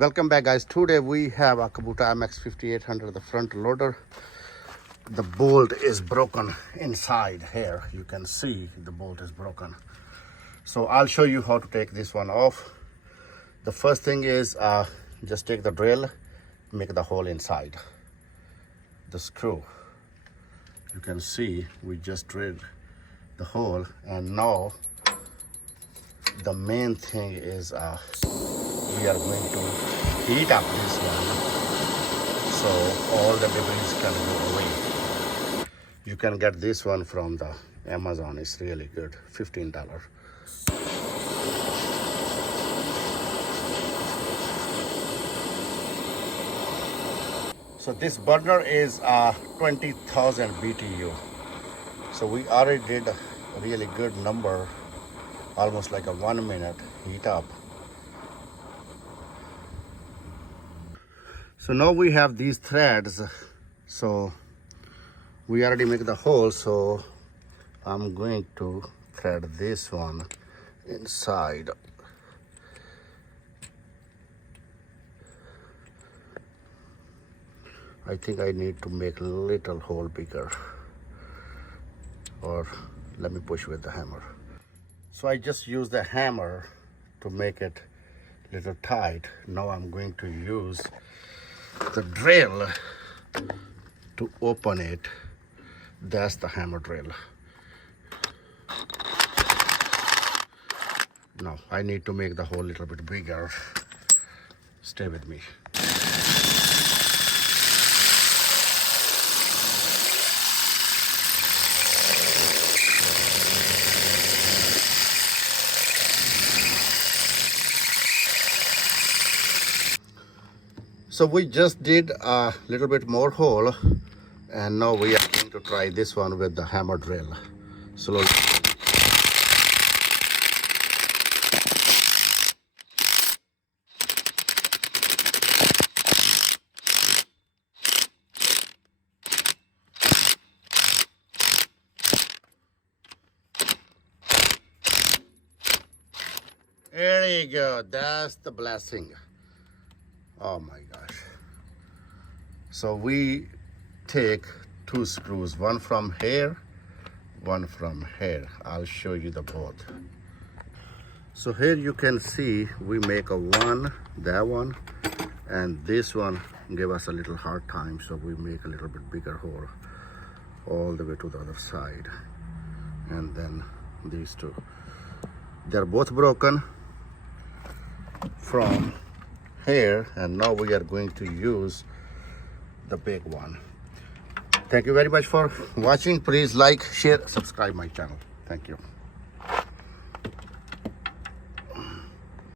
Welcome back, guys. Today we have a Kubota MX 5800, the front loader. The bolt is broken inside here. You can see the bolt is broken. So I'll show you how to take this one off. The first thing is just take the drill, make the hole inside the screw. You can see we just drilled the hole, and now the main thing is we are going to heat up this one so all the debris can go away. You can get this one from the Amazon. It's really good, $15. So this burner is 20,000 BTU. So we already did a really good number, almost like a 1 minute heat up. So now we have these threads. So we already make the hole, so I'm going to thread this one inside. I think I need to make a little hole bigger, or let me push with the hammer. So I just use the hammer to make it a little tight. Now I'm going to use the drill to open it. That's the hammer drill. Now I need to make the hole a little bit bigger. Stay with me. So we just did a little bit more hole, and now we are going to try this one with the hammer drill. Slowly. There you go. That's the blessing. Oh my gosh. So we take two screws, one from here, one from here. I'll show you the both. So here you can see we make a one, that one, and this one gave us a little hard time, so we make a little bit bigger hole all the way to the other side. And then these two. They're both broken from here, and now we are going to use the big one. Thank you very much for watching. Please like, share, subscribe my channel. Thank you.